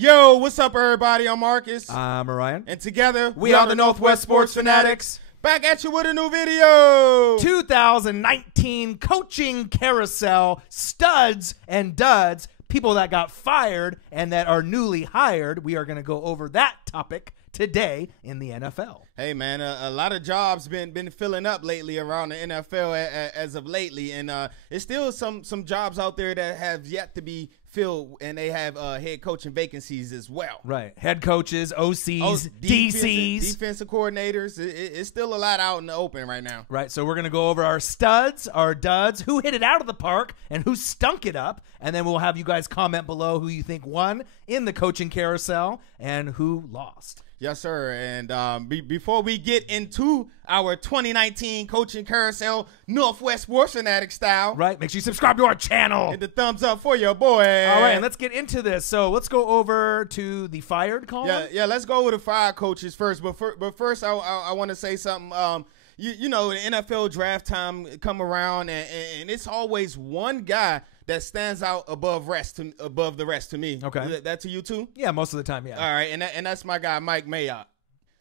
Yo, what's up, everybody? I'm Marcus. I'm Arian. And together, we are the Northwest Sports Fanatics. Back at you with a new video. 2019 coaching carousel, studs and duds, people that got fired and that are newly hired. We are going to go over that topic today in the NFL. Hey, man, a lot of jobs been filling up lately around the NFL as of lately, and there's still some jobs out there that have yet to be filled, and they have head coaching vacancies as well. Right, head coaches, OCs, DCs, defensive coordinators. It's still a lot out in the open right now. Right, so we're going to go over our studs, our duds, who hit it out of the park, and who stunk it up, and then we'll have you guys comment below who you think won in the coaching carousel and who lost. Yes, sir. And before we get into our 2019 coaching carousel, Northwest Sports Fanatics style. Right. Make sure you subscribe to our channel. Hit the thumbs up for your boy. All right, and let's get into this. So let's go over to the fired column. Yeah. Let's go with the fired coaches first. But first, I want to say something. You know, the NFL draft time come around, and it's always one guy that stands out above the rest to me. Okay. That to you too? Yeah, most of the time, yeah. All right, and that's my guy, Mike Mayock.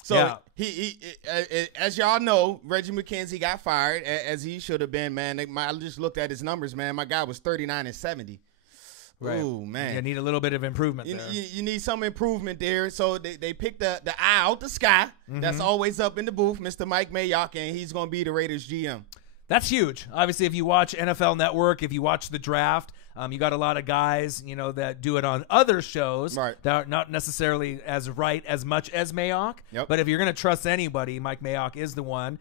So yeah. he as y'all know, Reggie McKenzie got fired, as he should have been, man. I just looked at his numbers, man. My guy was 39-70. Right. Ooh, man. You need a little bit of improvement there. You need some improvement there. So they picked the eye out the sky. That's always up in the booth, Mr. Mike Mayock, and he's going to be the Raiders GM. That's huge. Obviously, if you watch NFL Network, if you watch the draft, you got a lot of guys, you know, that do it on other shows that are not necessarily as right as much as Mayock. Yep. But if you're going to trust anybody, Mike Mayock is the one.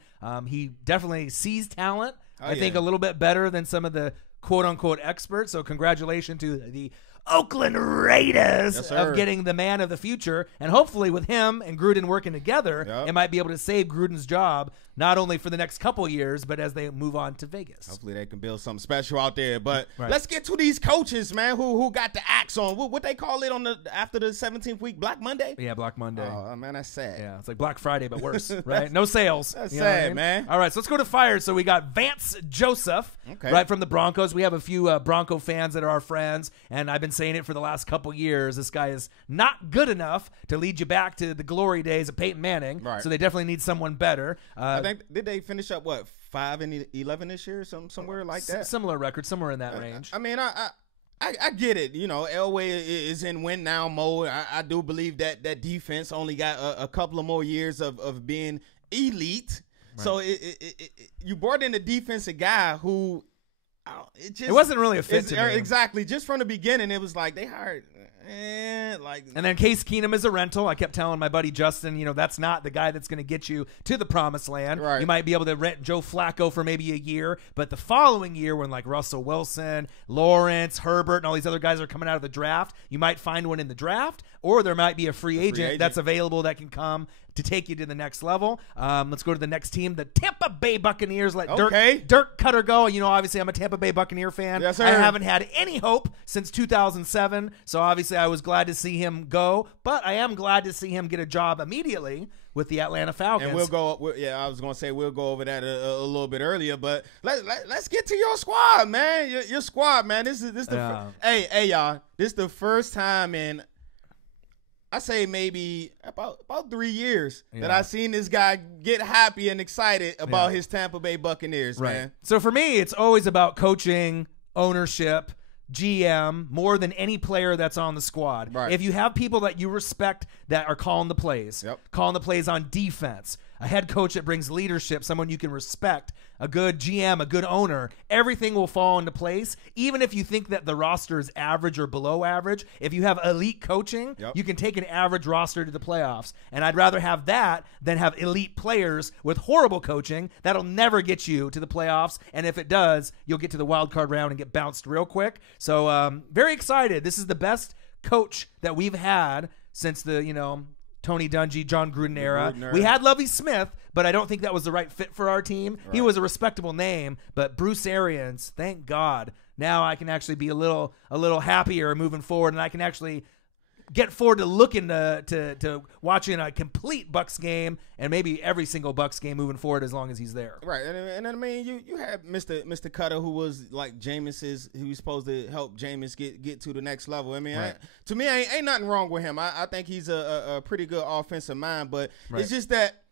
He definitely sees talent. I think a little bit better than some of the quote-unquote experts. So congratulations to the Oakland Raiders of getting the man of the future. And hopefully with him and Gruden working together, it might be able to save Gruden's job, not only for the next couple years, but as they move on to Vegas. Hopefully they can build something special out there. But let's get to these coaches, man, who got the axe on. What they call it after the 17th week, Black Monday? Yeah, Black Monday. Oh, man, that's sad. Yeah, it's like Black Friday, but worse, right? No sales. That's sad, man. All right, so let's go to fired. So we got Vance Joseph, right, from the Broncos. We have a few Bronco fans that are our friends, and I've been saying it for the last couple years. This guy is not good enough to lead you back to the glory days of Peyton Manning, so they definitely need someone better. I think, did they finish up, what, 5-11 this year, somewhere like that? Similar record, somewhere in that range. I mean, I get it. You know, Elway is in win now mode. I do believe that defense only got a couple of more years of being elite. Right. So you brought in a defensive guy who it wasn't really a fit to me. Exactly. Just from the beginning, it was like they hired. And then Case Keenum is a rental. I kept telling my buddy Justin, you know, that's not the guy that's going to get you to the promised land. Right. You might be able to rent Joe Flacco for maybe a year, but the following year when like Russell Wilson, Lawrence, Herbert, and all these other guys are coming out of the draft, you might find one in the draft, or there might be a free agent that's available that can come to take you to the next level. Let's go to the next team, the Tampa Bay Buccaneers. Let Dirk Cutter go. You know, obviously I'm a Tampa Bay Buccaneer fan. Yes, sir. I haven't had any hope since 2007, so obviously I was glad to see him go, but I am glad to see him get a job immediately with the Atlanta Falcons. And I was going to say we'll go over that a little bit earlier, but let's get to your squad, man. Your squad, man. This hey y'all. This is the first time in I say maybe about 3 years that I've seen this guy get happy and excited about his Tampa Bay Buccaneers, man. So for me, it's always about coaching, ownership, GM, more than any player that's on the squad. Right. If you have people that you respect that are calling the plays, calling the plays on defense, a head coach that brings leadership, someone you can respect, a good GM, a good owner, everything will fall into place. Even if you think that the roster is average or below average, if you have elite coaching, you can take an average roster to the playoffs. And I'd rather have that than have elite players with horrible coaching. That'll never get you to the playoffs. And if it does, you'll get to the wild card round and get bounced real quick. So very excited. This is the best coach that we've had since the, Tony Dungy, John Gruden era. We had Lovie Smith, but I don't think that was the right fit for our team. Right. He was a respectable name, but Bruce Arians, thank God. Now I can actually be a little happier moving forward, and I can actually get forward to looking to watching a complete Bucks game and maybe every single Bucks game moving forward as long as he's there. Right, and I mean, you have Mr. Cutter, who was like Jameis's, who was supposed to help Jameis get to the next level. I mean, to me, ain't nothing wrong with him. I think he's a pretty good offensive mind, but it's just that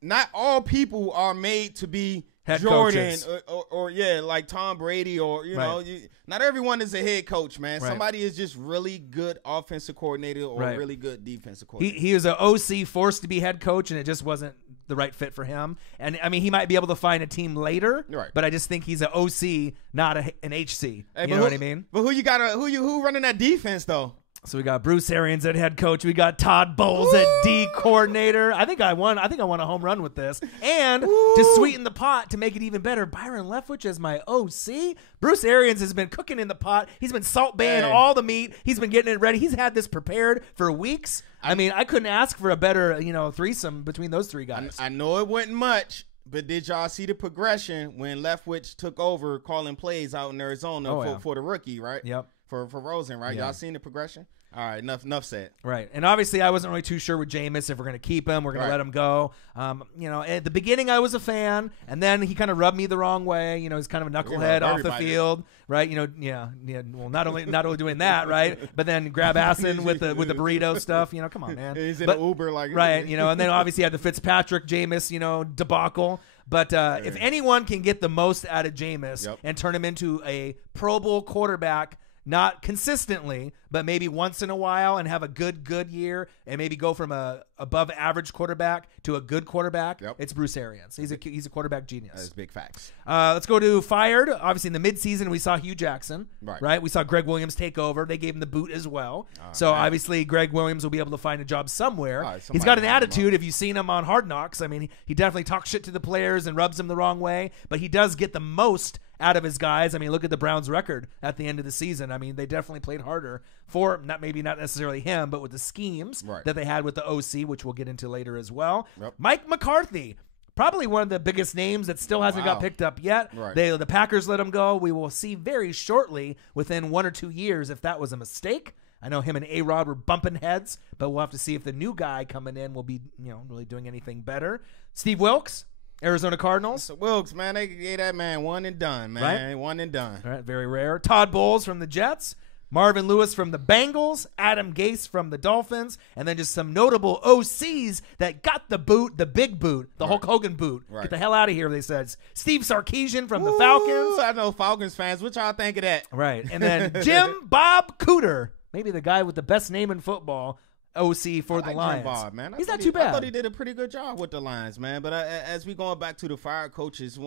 not all people are made to be head Jordan coaches. or like Tom Brady, or you know, not everyone is a head coach, man. Somebody is just really good offensive coordinator or really good defensive coordinator. He was an OC forced to be head coach, and it just wasn't the right fit for him. And I mean, he might be able to find a team later, but I just think he's an OC, not an HC. You know what I mean? But who running that defense though? So we got Bruce Arians at head coach. We got Todd Bowles at D coordinator. I think I won a home run with this. And to sweeten the pot, to make it even better, Byron Leftwich as my OC. Bruce Arians has been cooking in the pot. He's been salt baying all the meat. He's been getting it ready. He's had this prepared for weeks. I mean, I couldn't ask for a better, threesome between those three guys. I know it wasn't much, but did y'all see the progression when Leftwich took over calling plays out in Arizona for the rookie, right? Yep. For Rosen, right? Y'all seen the progression? All right, enough said. Right, and obviously I wasn't really too sure with Jameis if we're going to keep him, we're going to let him go. At the beginning I was a fan, and then he kind of rubbed me the wrong way. He's kind of a knucklehead off the field, right? Well, not only doing that, right? But then grab Assen with the burrito stuff. Come on, man. He's in an Uber, like right. And then obviously had the Fitzpatrick Jameis, debacle. But if anyone can get the most out of Jameis and turn him into a Pro Bowl quarterback, not consistently, but maybe once in a while, and have a good year, and maybe go from a above average quarterback to a good quarterback, it's Bruce Arians. He's a quarterback genius. That's big facts. Let's go to fired. Obviously, in the midseason, we saw Hugh Jackson. Right. We saw Greg Williams take over. They gave him the boot as well. Obviously, Greg Williams will be able to find a job somewhere. He's got an attitude. If you've seen him on Hard Knocks, I mean, he definitely talks shit to the players and rubs them the wrong way, but he does get the most out of his guys. I mean, look at the Browns' record at the end of the season. I mean, they definitely played harder for not necessarily him, but with the schemes that they had with the OC, which we'll get into later as well. Mike McCarthy, probably one of the biggest names that still hasn't got picked up yet. The Packers let him go. We will see very shortly, within 1 or 2 years, if that was a mistake. I know him and A-Rod were bumping heads, but we'll have to see if the new guy coming in will be, really doing anything better. Steve Wilkes, Arizona Cardinals. So Wilkes, man, they gave that man one and done, man. Right? One and done. All right, very rare. Todd Bowles from the Jets. Marvin Lewis from the Bengals, Adam Gase from the Dolphins, and then just some notable OCs that got the boot, the big boot, the Hulk Hogan boot. Get the hell out of here, they said. Steve Sarkisian from the Falcons. I know Falcons fans. What y'all think of that? Right. And then Jim Bob Cooter, maybe the guy with the best name in football, OC for the Lions. Jim Bob, man. He's not too bad. I thought he did a pretty good job with the Lions, man. But as we going back to the fired coaches,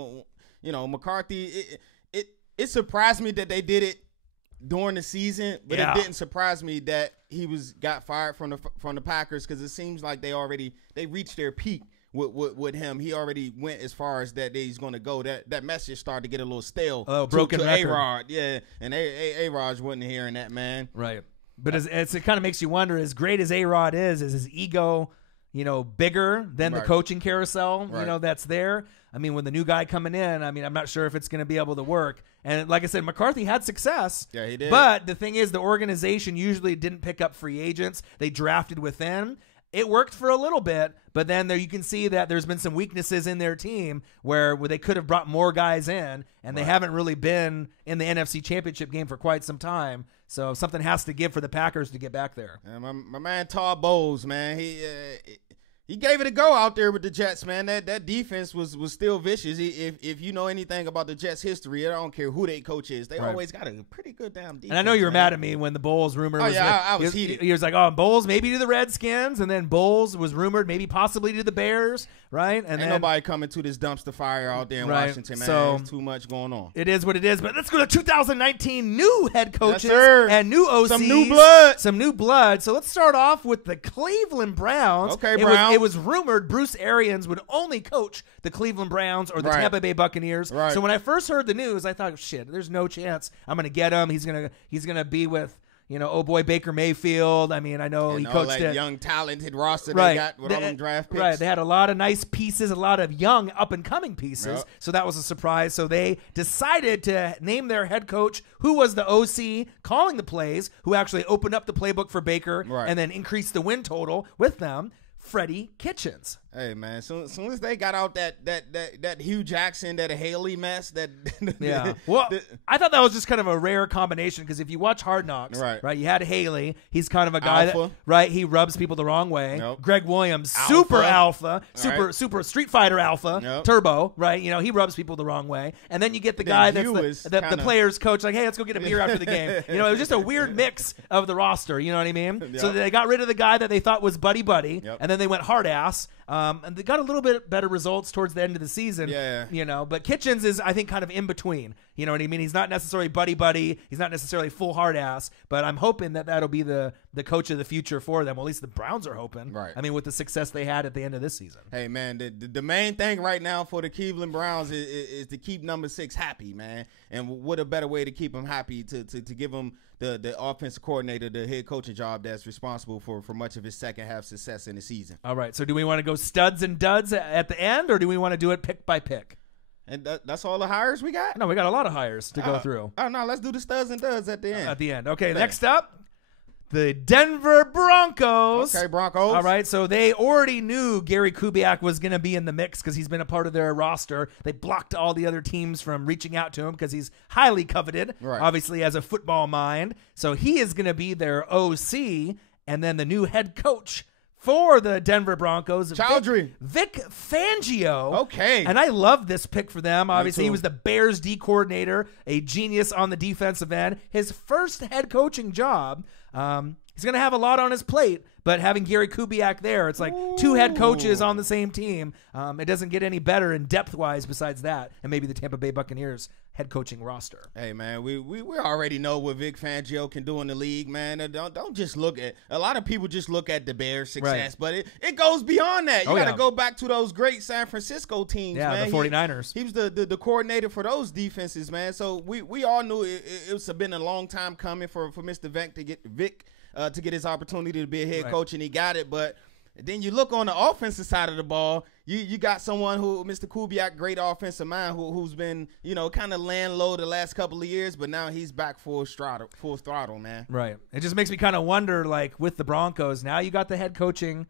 McCarthy, it surprised me that they did it during the season, but it didn't surprise me that he got fired from the Packers, because it seems like they reached their peak with him. He already went as far as that he's going to go. That message started to get a little stale. Broken to record. A-Rod, and A-Rod wasn't hearing that, man. Right. But it kind of makes you wonder, as great as A-Rod is his ego, bigger than the coaching carousel, that's there. I mean, when the new guy coming in, I mean, I'm not sure if it's going to be able to work. And like I said, McCarthy had success. Yeah, he did. But the thing is, the organization usually didn't pick up free agents. They drafted within. It worked for a little bit, but then there you can see that there's been some weaknesses in their team where they could have brought more guys in, and they haven't really been in the NFC Championship game for quite some time. So something has to give for the Packers to get back there. My man Todd Bowles, man, he gave it a go out there with the Jets, man. That defense was still vicious. If you know anything about the Jets' history, I don't care who their coach is. They always got a pretty good damn defense. And I know you were mad at me when the Bowles rumor was. I was heated. He was like, Bowles maybe to the Redskins, and then Bowles was rumored maybe possibly to the Bears, right? And ain't nobody coming to this dumpster fire out there in Washington, man. So, there's too much going on. It is what it is. But let's go to 2019 new head coaches and new OCs. Some new blood. So let's start off with the Cleveland Browns. Okay, Browns. It was rumored Bruce Arians would only coach the Cleveland Browns or the Tampa Bay Buccaneers. So when I first heard the news, I thought, shit, there's no chance I'm going to get him. He's gonna be with You know, oh boy, Baker Mayfield. I mean, I know and he all coached that it. young, talented roster they got with all them draft picks. Right, they had a lot of nice pieces, a lot of young, up-and-coming pieces, so that was a surprise. So they decided to name their head coach, who was the OC calling the plays, who actually opened up the playbook for Baker and then increased the win total with them, Freddie Kitchens. Hey man, soon as they got out that Hugh Jackson, that Haley mess, well, I thought that was just kind of a rare combination because if you watch Hard Knocks, right, you had Haley. He's kind of a guy that he rubs people the wrong way. Greg Williams, super alpha, super Street Fighter alpha, turbo, right? You know, he rubs people the wrong way, and then you get the guy that's the players coach, like, hey, let's go get a beer after the game. You know, it was just a weird mix of the roster. You know what I mean? So they got rid of the guy that they thought was buddy, and then they went hard ass. And they got a little bit better results towards the end of the season. You know, but Kitchens is, I think, kind of in between. You know what I mean? He's not necessarily buddy. He's not necessarily full hard ass. But I'm hoping that that'll be the coach of the future for them. Well, at least the Browns are hoping. Right. I mean, with the success they had at the end of this season. Hey, man, the main thing right now for the Cleveland Browns is to keep number 6 happy, man. And what a better way to keep him happy to give him the offensive coordinator, the head coaching job that's responsible for much of his second half success in the season. All right. So do we want to go studs and duds at the end, or do we want to do it pick by pick? And that's all the hires we got? No, we got a lot of hires to go through. Oh, no, let's do the studs and duds at the end. At the end. Okay, next up, the Denver Broncos. Okay, Broncos. All right, so they already knew Gary Kubiak was going to be in the mix because he's been a part of their roster. They blocked all the other teams from reaching out to him because he's highly coveted, obviously, as a football mind. So he is going to be their OC, and then the new head coach for the Denver Broncos, Vic Fangio. Okay. And I love this pick for them. Obviously, he was the Bears D coordinator, a genius on the defensive end. His first head coaching job. He's going to have a lot on his plate, but having Gary Kubiak there, it's like two head coaches on the same team. It doesn't get any better in depth-wise besides that, and maybe the Tampa Bay Buccaneers head coaching roster. Hey, man, we already know what Vic Fangio can do in the league, man. Don't just look at – a lot of people just look at the Bears' success, but it goes beyond that. You got to go back to those great San Francisco teams, man. The 49ers. He was the coordinator for those defenses, man. So we all knew it's been a long time coming for Mr. Vic to get his opportunity to be a head coach, and he got it. But then you look on the offensive side of the ball, you got someone who, Mr. Kubiak, great offensive mind, who's been, kind of laying low the last couple of years, but now he's back full throttle, man. Right. It just makes me kind of wonder, like, with the Broncos, now you got the head coaching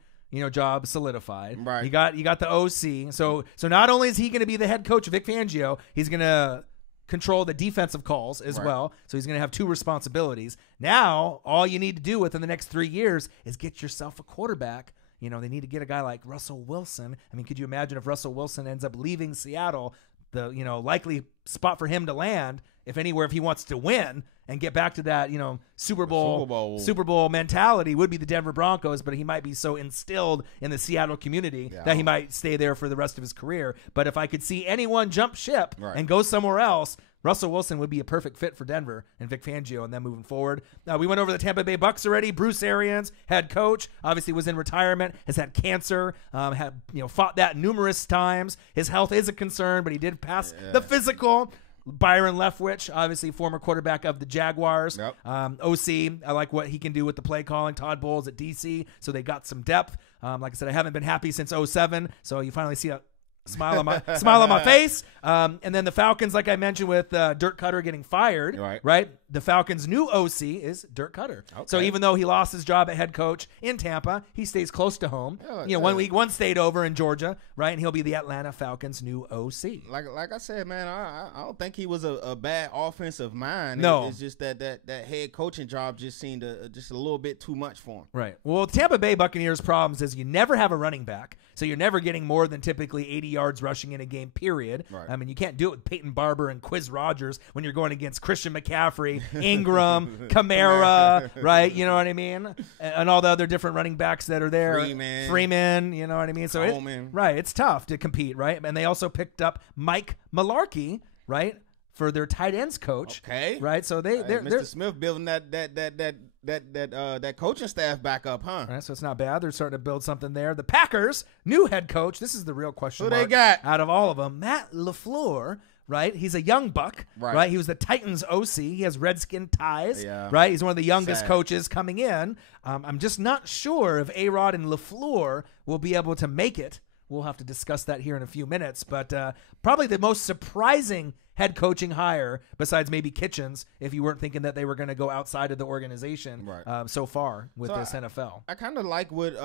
job solidified. Right. You got the OC. So not only is he going to be the head coach, Vic Fangio, he's going to control the defensive calls as well. So he's going to have two responsibilities. Now, all you need to do within the next 3 years is get yourself a quarterback. They need to get a guy like Russell Wilson. I mean, could you imagine if Russell Wilson ends up leaving Seattle, the, likely spot for him to land, if anywhere, if he wants to win and get back to that, Super Bowl mentality, would be the Denver Broncos, but he might be so instilled in the Seattle community that he might stay there for the rest of his career. But if I could see anyone jump ship and go somewhere else, Russell Wilson would be a perfect fit for Denver and Vic Fangio and them moving forward. We went over the Tampa Bay Bucks already. Bruce Arians, head coach, obviously was in retirement, has had cancer, fought that numerous times. His health is a concern, but he did pass the physical. Byron Leftwich, obviously former quarterback of the Jaguars. OC, I like what he can do with the play calling. Todd Bowles at DC, so they got some depth. Like I said, I haven't been happy since 2007, so you finally see a smile on my face. And then the Falcons, like I mentioned, with Dirk Cutter getting fired, right? The Falcons' new OC is Dirk Cutter. So even though he lost his job at head coach in Tampa, he stays close to home. One stayed over in Georgia, right? And he'll be the Atlanta Falcons' new OC. Like I said, man, I don't think he was a bad offensive mind. No, it's just that head coaching job just seemed just a little bit too much for him. Right. Well, Tampa Bay Buccaneers' problems is you never have a running back, so you're never getting more than typically 80 yards rushing in a game, period. Right. I mean, you can't do it with Peyton Barber and Quiz Rogers when you're going against Christian McCaffrey, Ingram, Kamara, right? You know what I mean? And all the other different running backs that are there. Freeman, you know what I mean? So it's tough to compete, right? And they also picked up Mike Mularkey, right, for their tight ends coach. Okay. Right? So they're Mr. Smith building that coaching staff back up, huh? Right, so it's not bad. They're starting to build something there. The Packers, new head coach. This is the real question. Who they got? Out of all of them, Matt LaFleur, right? He's a young buck, right? He was the Titans OC. He has Redskin ties, right? He's one of the youngest coaches coming in. I'm just not sure if A-Rod and LaFleur will be able to make it. We'll have to discuss that here in a few minutes. But probably the most surprising head coaching hire, besides maybe Kitchens, if you weren't thinking that they were going to go outside of the organization so far with this NFL. I kind of like what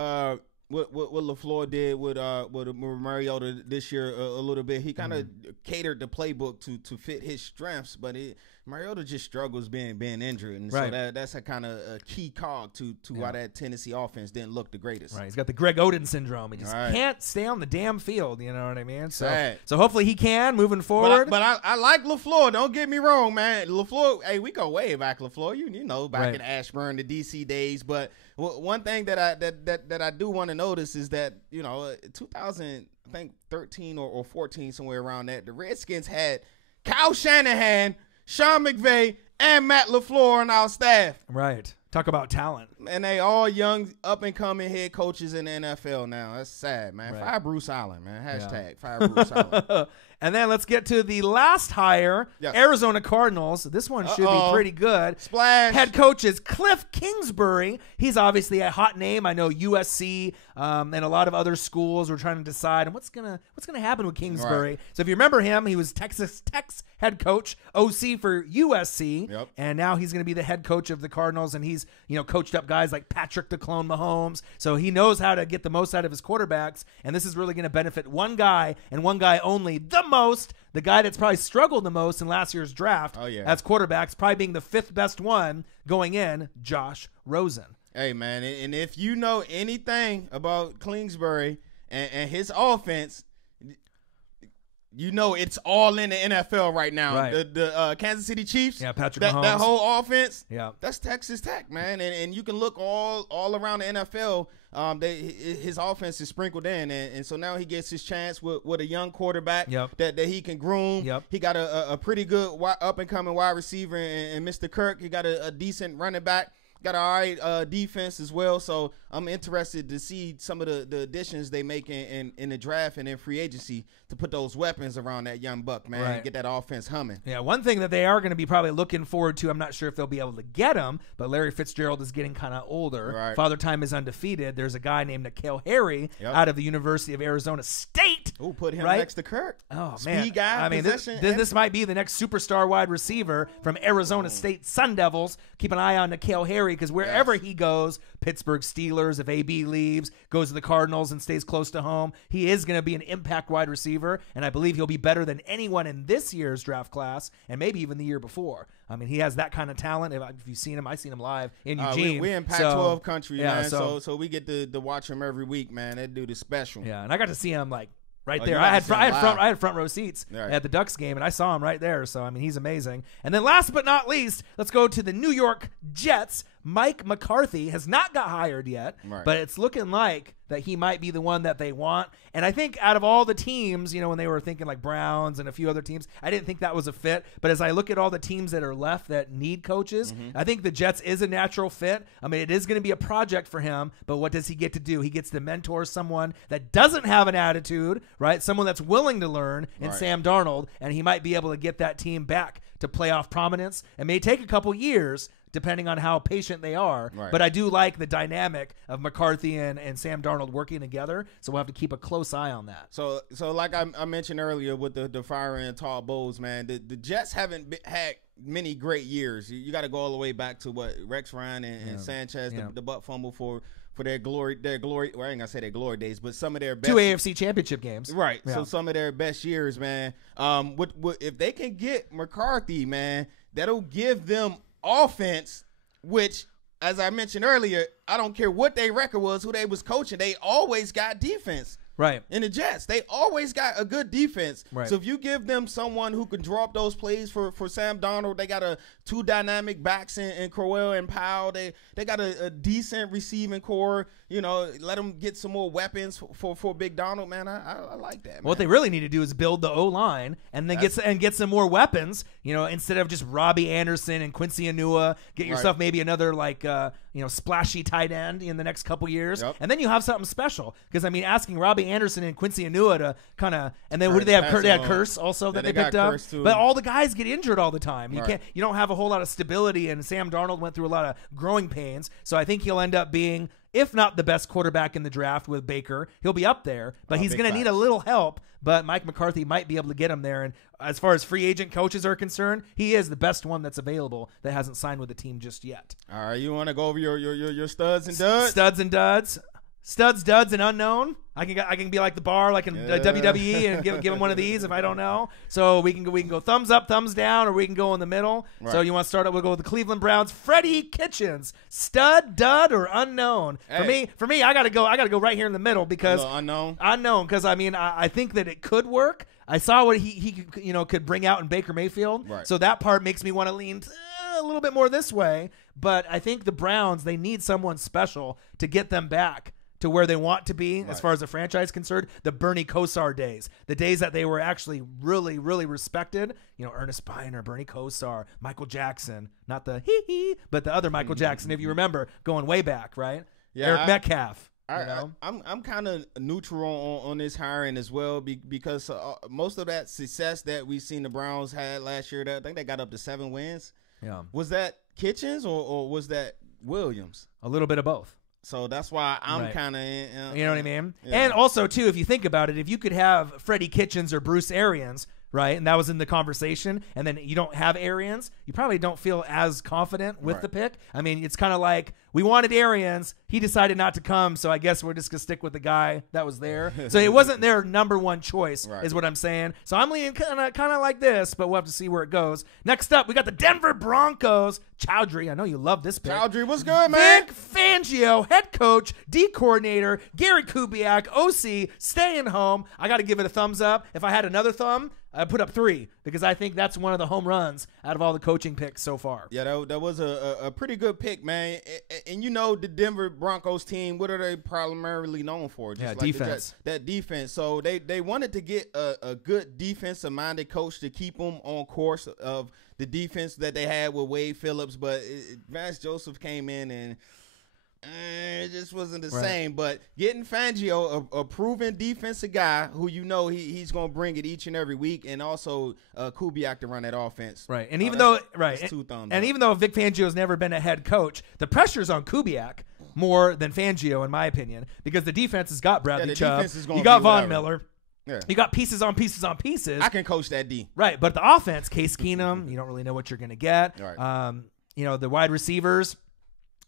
LaFleur did with Mariota this year a little bit. He kind of catered the playbook to fit his strengths, but Mariota just struggles being injured, and so that's a kind of a key cog to why that Tennessee offense didn't look the greatest. Right, he's got the Greg Oden syndrome. He just can't stay on the damn field. You know what I mean? So hopefully he can moving forward. But I like LaFleur. Don't get me wrong, man. LaFleur, hey, we go way back, LaFleur. You know, back in Ashburn, the DC days. But one thing that I do want to notice is that 2013 or 14, somewhere around that, the Redskins had Kyle Shanahan, Sean McVay, and Matt LaFleur on our staff. Right. Talk about talent. And they all young, up-and-coming head coaches in the NFL now. That's sad, man. Fire Bruce Allen, man. Hashtag fire Bruce Allen. And then let's get to the last hire, Arizona Cardinals. This one should be pretty good. Splash. Head coach is Cliff Kingsbury. He's obviously a hot name. I know USC and a lot of other schools were trying to decide what's gonna happen with Kingsbury. So if you remember him, he was Texas Tech's head coach, OC for USC, and now he's going to be the head coach of the Cardinals. And he's coached up guys like Patrick the Clone Mahomes, so he knows how to get the most out of his quarterbacks. And this is really going to benefit one guy and one guy only, the guy that's probably struggled the most in last year's draft as quarterbacks, probably being the 5th best one going in, Josh Rosen. Hey, man, and if you know anything about Kingsbury and his offense, you know it's all in the NFL right now. The Kansas City Chiefs, Patrick Mahomes. That whole offense, that's Texas Tech, man. And you can look all around the NFL. His offense is sprinkled in, and so now he gets his chance with a young quarterback that he can groom. He got a pretty good up-and-coming wide receiver in Mr. Kirk. He got a decent running back. Got an all right defense as well, so I'm interested to see some of the additions they make in the draft and in free agency to put those weapons around that young buck, man, and get that offense humming. Yeah, one thing that they are going to be probably looking forward to, I'm not sure if they'll be able to get him, but Larry Fitzgerald is getting kind of older. Father Time is undefeated. There's a guy named N'Keal Harry out of the University of Arizona State. Oh, put him next to Kirk. Oh, man. Speed guy, I mean, this might be the next superstar wide receiver from Arizona State Sun Devils. Keep an eye on N'Keal Harry, because wherever he goes, Pittsburgh Steelers, if AB leaves, goes to the Cardinals and stays close to home, he is going to be an impact wide receiver, and I believe he'll be better than anyone in this year's draft class and maybe even the year before. I mean, he has that kind of talent. If you've seen him, I've seen him live in Eugene. We in Pac-12 country, man, so we get to watch him every week, man. That dude is special. Yeah, and I got to see him right there. I had front row seats at the Ducks game, and I saw him right there. So, I mean, he's amazing. And then last but not least, let's go to the New York Jets. Mike McCarthy has not got hired yet, but it's looking like that he might be the one that they want. And I think out of all the teams, when they were thinking like Browns and a few other teams, I didn't think that was a fit. But as I look at all the teams that are left that need coaches, I think the Jets is a natural fit. I mean, it is going to be a project for him, but what does he get to do? He gets to mentor someone that doesn't have an attitude, right? Someone that's willing to learn in Sam Darnold, and he might be able to get that team back to playoff prominence. It may take a couple years, depending on how patient they are. But I do like the dynamic of McCarthy and Sam Darnold working together, so we'll have to keep a close eye on that. So like I mentioned earlier with the firing of Todd Bowles, man, the Jets haven't had many great years. You got to go all the way back to Rex Ryan and Sanchez, the butt fumble for their glory. Well, I ain't gonna say their glory days, but some of their best 2 AFC championship games. Right. Yeah. So some of their best years, man. If they can get McCarthy, man, that'll give them offense, which, as I mentioned earlier, I don't care what their record was, who they was coaching, they always got defense. In the Jets, they always got a good defense. So if you give them someone who can draw up those plays for Sam Darnold, they got two dynamic backs in Crowell and Powell. They got a decent receiving core. Let them get some more weapons for Big Donald, man. I like that, man. What they really need to do is build the O-line and then get some more weapons, instead of just Robbie Anderson and Quincy Enunwa. Get yourself maybe another splashy tight end in the next couple years. Yep. And then you have something special. Because, I mean, asking Robbie Anderson and Quincy Enua to kind of – and then who do they have? They had Curse also that they picked up. But all the guys get injured all the time. You don't have a whole lot of stability, and Sam Darnold went through a lot of growing pains. So I think he'll end up being – if not the best quarterback in the draft with Baker, he'll be up there. But he's going to need a little help. But Mike McCarthy might be able to get him there. And as far as free agent coaches are concerned, he is the best one that's available that hasn't signed with the team just yet. All right, you want to go over your studs and duds? Studs and duds. Studs, duds, and unknown. I can be like the bar, like in WWE, and give him one of these if I don't know. So we can go thumbs up, thumbs down, or we can go in the middle. Right. So you want to start up? We'll go with the Cleveland Browns. Freddie Kitchens, stud, dud, or unknown? Hey. For me, I gotta go right here in the middle because unknown. Because I mean I think that it could work. I saw what he could bring out in Baker Mayfield. Right. So that part makes me want to lean a little bit more this way. But I think the Browns, they need someone special to get them back to where they want to be as far as the franchise is concerned. The Bernie Kosar days, the days that they were actually really, really respected. Ernest Biner, Bernie Kosar, Michael Jackson, not the but the other Michael Jackson, if you remember, going way back, right? Yeah, Eric Metcalf. I'm kind of neutral on this hiring as well because most of that success that we've seen the Browns had last year, I think they got up to 7 wins. Yeah. Was that Kitchens or was that Williams? A little bit of both. So that's why I'm kind of, you know what I mean? Yeah. And also, too, if you think about it, if you could have Freddie Kitchens or Bruce Arians, right, and that was in the conversation, and then you don't have Arians, you probably don't feel as confident with the pick. I mean, it's kind of like we wanted Arians. He decided not to come, so I guess we're just going to stick with the guy that was there. So it wasn't their number one choice is what I'm saying. So I'm leaning kind of like this, but we'll have to see where it goes. Next up, we got the Denver Broncos. Chowdhury, I know you love this pick. Chowdhury, what's good, man? Vic Fangio, head coach, D coordinator, Gary Kubiak, OC, staying home. I got to give it a thumbs up. If I had another thumb, I put up 3 because I think that's one of the home runs out of all the coaching picks so far. Yeah, that was a pretty good pick, man. And the Denver Broncos team, what are they primarily known for? Just defense. That defense. So they wanted to get a good defensive-minded coach to keep them on course of the defense that they had with Wade Phillips. But Vance Joseph came in and it just wasn't the same. But getting Fangio, a proven defensive guy who he's going to bring it each and every week, and also Kubiak to run that offense. Right. And even though Vic Fangio has never been a head coach, the pressure's on Kubiak more than Fangio, in my opinion, because the defense has got Bradley Chubb. You got Von Miller. Yeah. You got pieces on pieces on pieces. I can coach that D. Right. But the offense, Case Keenum, you don't really know what you're going to get. Right. The wide receivers,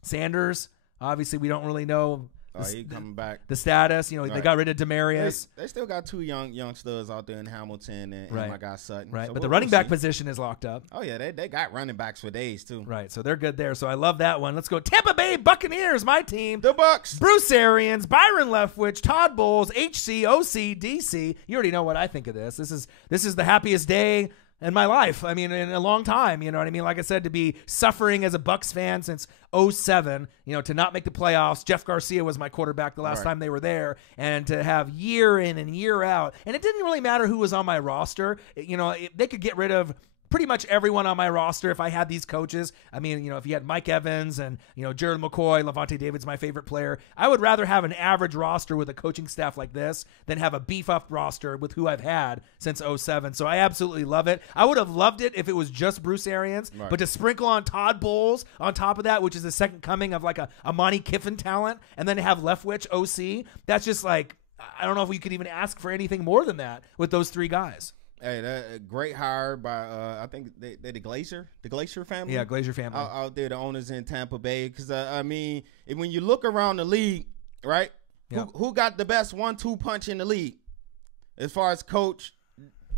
Sanders. Obviously, we don't really know he coming back. The status. They got rid of Demarius. They still got 2 young studs out there in Hamilton and my guy Sutton. Right, so but the running back position is locked up. Oh, yeah, they got running backs for days, too. Right, so they're good there. So I love that one. Let's go Tampa Bay Buccaneers, my team. The Bucs. Bruce Arians, Byron Leftwich, Todd Bowles, HC, OC, DC. You already know what I think of this. This is the happiest day in my life. I mean, in a long time, you know what I mean? Like I said, to be suffering as a Bucs fan since 2007, to not make the playoffs. Jeff Garcia was my quarterback the last time they were there, and to have year in and year out. And it didn't really matter who was on my roster. They could get rid of pretty much everyone on my roster if I had these coaches. I mean, if you had Mike Evans and, Jared McCoy, Levante David's my favorite player. I would rather have an average roster with a coaching staff like this than have a beef-up roster with who I've had since 2007. So I absolutely love it. I would have loved it if it was just Bruce Arians, but to sprinkle on Todd Bowles on top of that, which is the second coming of like a Monty Kiffin talent, and then to have Leftwich, OC, that's just like, I don't know if we could even ask for anything more than that with those 3 guys. Hey, that a great hire by I think they the Glacier family. Yeah, Glacier family out there, the owners in Tampa Bay. Because I mean, when you look around the league, right? Yep. Who got the best 1-2 punch in the league as far as coach,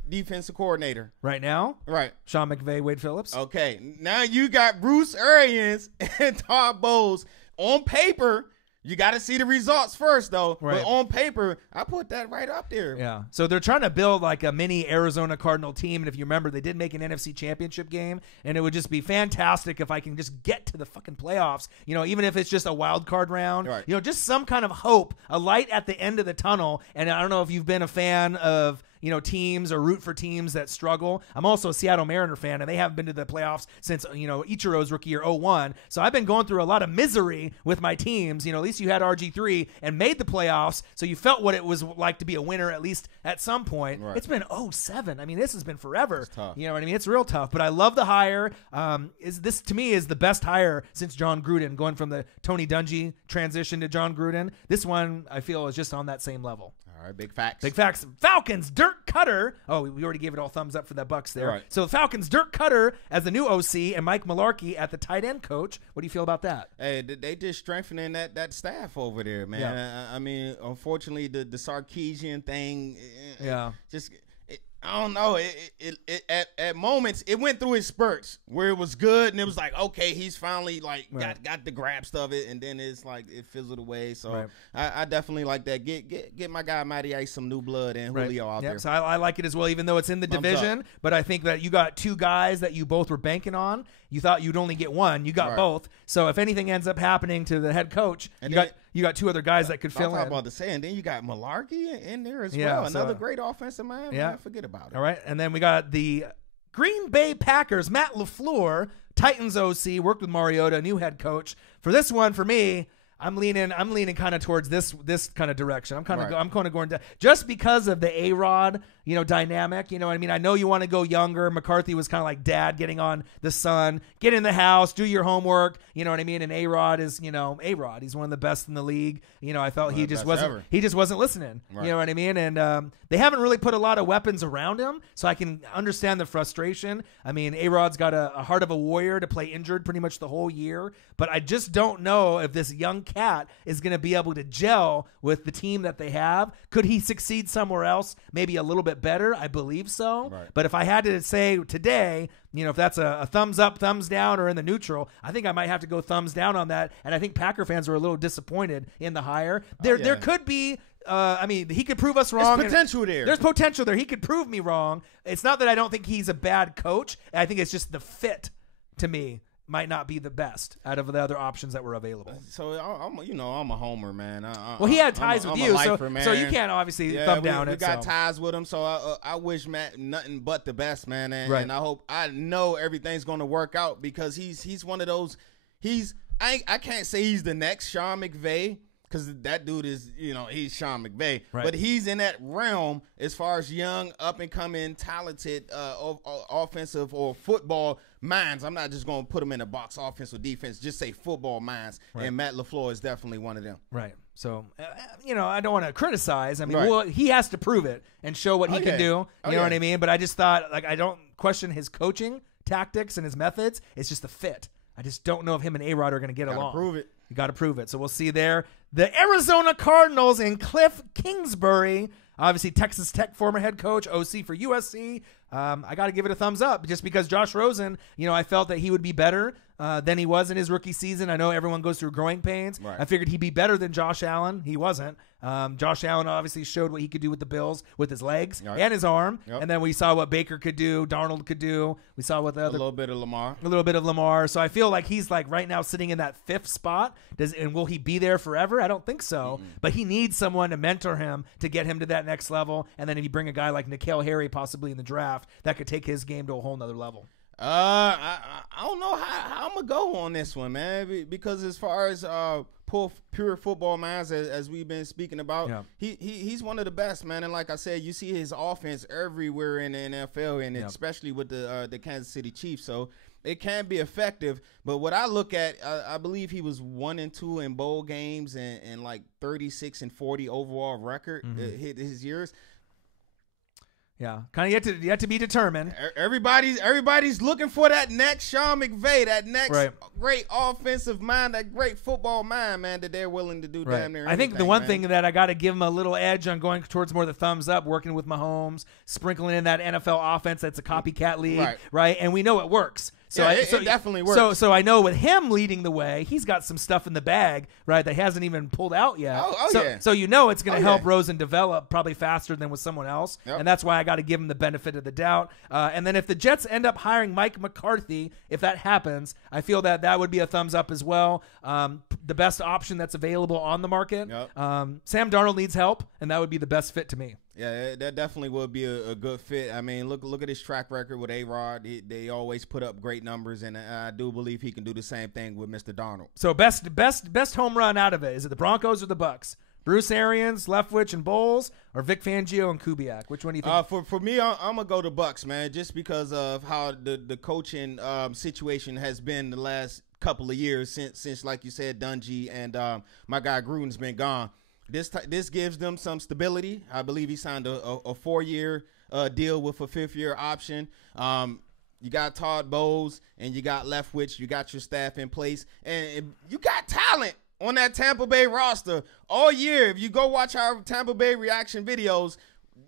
defensive coordinator right now? Right, Sean McVay, Wade Phillips. Okay, now you got Bruce Arians and Todd Bowles on paper. You got to see the results first, though. Right. But on paper, I put that right up there. Yeah. So they're trying to build like a mini Arizona Cardinal team. And if you remember, they did make an NFC championship game. And it would just be fantastic if I can just get to the fucking playoffs. Even if it's just a wild card round. Right. Just some kind of hope, a light at the end of the tunnel. And I don't know if you've been a fan of teams or root for teams that struggle. I'm also a Seattle Mariner fan, and they haven't been to the playoffs since, Ichiro's rookie year 01. So I've been going through a lot of misery with my teams. At least you had RG3 and made the playoffs, so you felt what it was like to be a winner at least at some point. Right. It's been 07. I mean, this has been forever. It's tough. You know what I mean? It's real tough, but I love the hire. This to me is the best hire since John Gruden, going from the Tony Dungy transition to John Gruden. This one I feel is just on that same level. All right, big facts. Big facts. Falcons, Dirk Cutter. Oh, we already gave it all thumbs up for the Bucks there. Right. So Falcons, Dirk Cutter as the new OC and Mike Mularkey at the tight end coach. What do you feel about that? Hey, they just strengthening that staff over there, man. Yeah. I mean, unfortunately, the Sarkisian thing, I don't know. At moments it went through its spurts where it was good and it was like, okay, he's finally got the grasp of it, and then it's like it fizzled away. So I definitely like that. Get my guy Matty Ice some new blood and Julio out there. So I like it as well, even though it's in the division. But I think that you got two guys that you both were banking on. You thought you'd only get one. You got both. So if anything ends up happening to the head coach, you got two other guys that could fill in. I was about to say, and then you got Mularkey in there as well. Another great offensive mind. Man, forget about it. All right, and then we got the Green Bay Packers, Matt LaFleur, Titans OC, worked with Mariota, new head coach. For this one, for me, I'm leaning kind of towards this kind of direction. I'm kind of going to, just because of the A-Rod, dynamic. You know what I mean? I know you want to go younger. McCarthy was kind of like dad getting on the son. Get in the house, do your homework. You know what I mean? And A-Rod is, A-Rod. He's one of the best in the league. I felt he just wasn't listening. Right. You know what I mean? And they haven't really put a lot of weapons around him, so I can understand the frustration. I mean, A-Rod's got a heart of a warrior to play injured pretty much the whole year, but I just don't know if this young cat is going to be able to gel with the team that they have. Could he succeed somewhere else? Maybe a little bit better. I believe so. Right. But if I had to say today, if that's a thumbs up, thumbs down, or in the neutral, I think I might have to go thumbs down on that. And I think Packer fans are a little disappointed in the hire. There could be, he could prove us wrong. There's potential there. There's potential there. He could prove me wrong. It's not that I don't think he's a bad coach. I think it's just the fit, to me, might not be the best out of the other options that were available. So I'm a homer, man. He had ties with you, so you can't obviously thumb down it. We got ties with him, so I wish Matt nothing but the best, man. And I know everything's going to work out because he's one of those. I can't say he's the next Sean McVay, because that dude is, he's Sean McVay. Right. But he's in that realm as far as young, up-and-coming, talented offensive or football minds. I'm not just going to put them in a box, offense or defense, just say football minds. Right. And Matt LaFleur is definitely one of them. Right. So, I don't want to criticize. I mean, he has to prove it and show what he can do. You know what I mean? But I just thought, I don't question his coaching tactics and his methods. It's just the fit. I just don't know if him and A-Rod are going to get along. Prove it. You got to prove it. So we'll see there. The Arizona Cardinals and Cliff Kingsbury, obviously Texas Tech former head coach, OC for USC. I got to give it a thumbs up just because Josh Rosen, I felt that he would be better than he was in his rookie season. I know everyone goes through growing pains. Right. I figured he'd be better than Josh Allen. He wasn't. Josh Allen obviously showed what he could do with the Bills with his legs and his arm. Yep. And then we saw what Baker could do, Darnold could do. We saw what the other... A little bit of Lamar. So I feel like he's right now sitting in that fifth spot. And will he be there forever? I don't think so. Mm-hmm. But he needs someone to mentor him to get him to that next level. And then if you bring a guy like N'Keal Harry possibly in the draft, that could take his game to a whole nother level. I don't know how I'm gonna go on this one, man, because as far as pure football minds, as we've been speaking about, he's one of the best, man. And like I said, you see his offense everywhere in the NFL, and especially with the Kansas City Chiefs. So it can be effective. But what I look at, I believe he was 1-2 in bowl games and like 36-40 overall record his years. Yeah, kind of yet to be determined. Everybody's looking for that next Sean McVay, that next great offensive mind, that great football mind, man, that they're willing to do damn near anything. I think the one thing that I got to give him a little edge on going towards more the thumbs up, working with Mahomes, sprinkling in that NFL offense that's a copycat league, right? And we know it works. So it definitely works. So I know with him leading the way, he's got some stuff in the bag, right, that hasn't even pulled out yet. So it's going to help Rosen develop probably faster than with someone else, and that's why I got to give him the benefit of the doubt. And then if the Jets end up hiring Mike McCarthy, if that happens, I feel that would be a thumbs up as well. The best option that's available on the market. Sam Darnold needs help, and that would be the best fit to me. Yeah, that definitely would be a good fit. I mean, look at his track record with A-Rod. They always put up great numbers, and I do believe he can do the same thing with Mr. Darnold. So best home run out of it, is it the Broncos or the Bucs? Bruce Arians, Leftwich, and Bowles, or Vic Fangio and Kubiak? Which one do you think? For me, I'm gonna go to Bucs, man, just because of how the coaching situation has been the last couple of years since like you said, Dungy and my guy Gruden's been gone. This gives them some stability. I believe he signed a 4-year deal with a 5th-year option. You got Todd Bowles and you got Leftwich. You got your staff in place, and you got talent on that Tampa Bay roster all year. If you go watch our Tampa Bay reaction videos,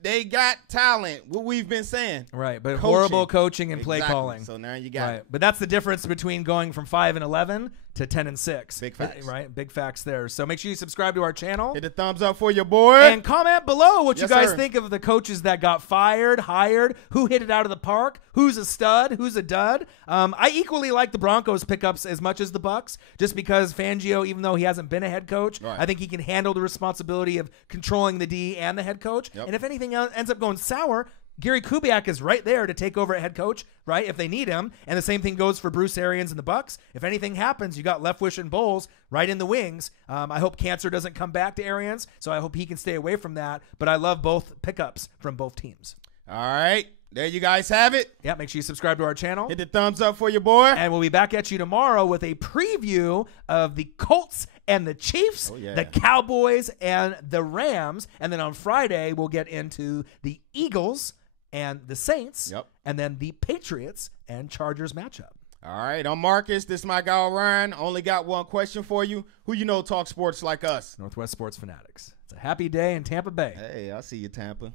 they got talent, what we've been saying. Right, but horrible coaching and play calling. So now you got it. But that's the difference between going from 5-11 to 10-6. Big facts. Right, big facts there. So make sure you subscribe to our channel. Hit the thumbs up for your boy. And comment below what you guys sir. think of the coaches that got fired, hired, who hit it out of the park, who's a stud, who's a dud. I equally like the Broncos pickups as much as the Bucs, just because Fangio, even though he hasn't been a head coach, right, I think he can handle the responsibility of controlling the D and the head coach. Yep. And if anything ends up going sour, Gary Kubiak is right there to take over at head coach, right, if they need him. And the same thing goes for Bruce Arians and the Bucs. If anything happens, you got Leftwich and Bowles right in the wings. I hope cancer doesn't come back to Arians, so I hope he can stay away from that. But I love both pickups from both teams. All right. There you guys have it. Yeah, make sure you subscribe to our channel. Hit the thumbs up for your boy. And we'll be back at you tomorrow with a preview of the Colts and the Chiefs, the Cowboys and the Rams. And then on Friday, we'll get into the Eagles and the Saints, and then the Patriots and Chargers matchup. All right, I'm Marcus. This is my guy, Ryan. Only got one question for you. Who you know talk sports like us? Northwest Sports Fanatics. It's a happy day in Tampa Bay. Hey, I see you, Tampa.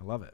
I love it.